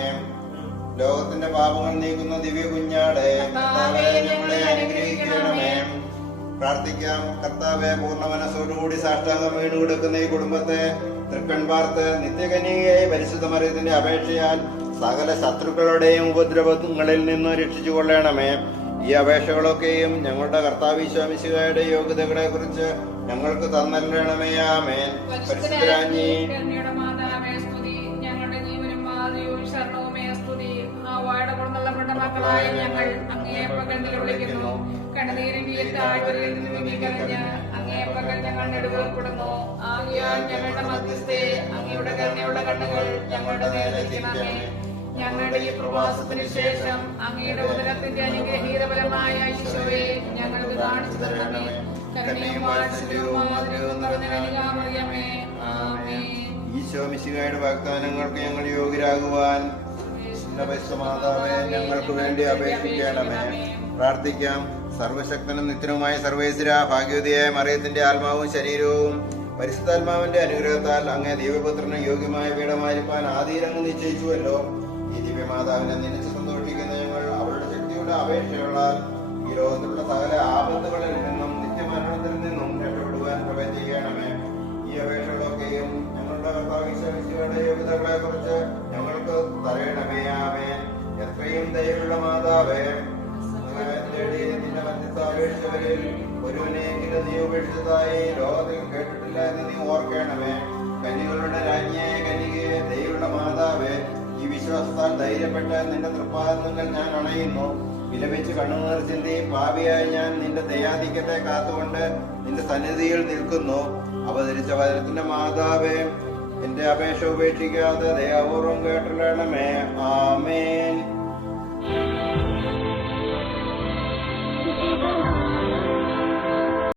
ലോകത്തിന്റെ പാപങ്ങൾ നീക്കുന്ന ദിവ്യ കുഞ്ഞാടെ, കർത്താവെ പ്രാർത്ഥിക്കാം. കർത്താവെ, പൂർണ്ണ മനസ്സോടുകൂടി സാഷ്ടാംഗം വീണു കൊടുക്കുന്ന ഈ കുടുംബത്തെ തൃക്കൺ പാർത്ത് നിത്യകന്യകയായ പരിശുദ്ധ മറിയത്തിന്റെ അപേക്ഷയാൽ സകല ശത്രുക്കളുടെയും ഉപദ്രവങ്ങളിൽ നിന്നും രക്ഷിച്ചു കൊള്ളണമേ. ഈ അപേക്ഷകളൊക്കെയും ഞങ്ങളുടെ കർത്താവ് ഈശോ മിശിഹായുടെ യോഗ്യതകളെ കുറിച്ച് ഞങ്ങൾക്ക് തന്നരണമേ. ആമേൻ. പരിശുദ്ധരാജ്ഞി, ഞങ്ങളുടെ ജീവനും മാതൃയും ശരണവുമേ സ്തുതി. ഹവ്വായുടെ പുറന്തള്ളപ്പെട്ട മക്കളായ ഞങ്ങൾ അങ്ങയെ പകൽ നിലവിളിക്കുന്നു. കണ്ണുനീരിന്റെ താഴ്വരയിൽ നിന്ന് വിങ്ങിക്കറിഞ്ഞ് അങ്ങയെ പകൽ ഞങ്ങൾ നെടുവേർപ്പെടുന്നു. ആകയാൽ ഞങ്ങളുടെ മധ്യസ്ഥേ, അങ്ങയുടെ കരുണയുള്ള കണ്ണുകൾ ഞങ്ങളുടെ നേരെത്തിക്കണമേ. ഞങ്ങളുടെ ഈ പ്രവാസത്തിന് ശേഷം അങ്ങയുടെ ഉദരത്തിന്റെ അനുഗ്രഹീതപരമായ ഈശോയെ ഞങ്ങൾക്ക് കാണിച്ചു തരണമേ. കരുണയും വാത്സല്യവും മാധുര്യവും നിറഞ്ഞ കന്യകാമറിയമേ, ആമേൻ. ഈശോ മിശിഹായുടെ വാഗ്ദാനങ്ങൾക്ക് ഞങ്ങൾ യോഗ്യരാകുവാൻ മാതാവേ, ഞങ്ങൾക്ക് വേണ്ടി അപേക്ഷിക്കണമേ. പ്രാർത്ഥിക്കാം. സർവശക്തനും നിത്യനുമായ സർവേശ്വര, ഭാഗ്യവതിയായ മറിയത്തിന്റെ ആത്മാവും ശരീരവും പരിശുദ്ധാത്മാവിന്റെ അനുഗ്രഹത്താൽ അങ്ങേ ദൈവപുത്രന് യോഗ്യമായ പീഠമായിരിക്കാൻ ആദിയിലങ്ങ് നിശ്ചയിച്ചുവല്ലോ. ഈ ദിവ്യമാതാവിനെ നിനച്ച് സന്തോഷിക്കുന്ന ഞങ്ങൾ അവളുടെ ശക്തിയുടെ അപേക്ഷകളാൽ ഈ ലോകത്തിലുള്ള സകല ആപത്തുകളിൽ നിന്നും നിത്യമരണത്തിൽ നിന്നും രക്ഷപ്പെടുവാൻ കൃപ ചെയ്യണമേ. ഈ അപേക്ഷകളൊക്കെയും ഞങ്ങളുടെ കർത്താവിന്റെ യോഗ്യതകളെ കുറിച്ച് ഞങ്ങൾക്ക് തരയണമേ. ആമേൻ. എത്രയും ദയയുള്ള മാതാവേ, തേടി നിന്റെ മധ്യസ്ഥ അപേക്ഷിച്ചവരിൽ ഒരുവനെയെങ്കിലും നീ ഉപേക്ഷിച്ചതായി ലോകത്തിൽ കേട്ടിട്ടില്ല എന്ന് നീ ഓർക്കണമേ. കന്യകളുടെ രാജ്ഞിയായ കന്യകയെ, ദയയുള്ള മാതാവേ, ഈ വിശ്വാസത്താൽ ധൈര്യപ്പെട്ട് നിന്റെ തൃപ്പാദങ്ങൾ ഞാൻ അണയുന്നു. വിലപിച്ച് കണ്ണുനീർ ചിന്തി പാപിയായി ഞാൻ നിന്റെ ദയാധിക്യത്തെ കാത്തുകൊണ്ട് നിന്റെ സന്നിധിയിൽ നിൽക്കുന്നു. അവതരിച്ച വചനത്തിന്റെ മാതാവേ, എന്റെ അപേക്ഷ ഉപേക്ഷിക്കാതെ ദയാപൂർവം കേട്ടുള്ളണമേ. ആമേൻ.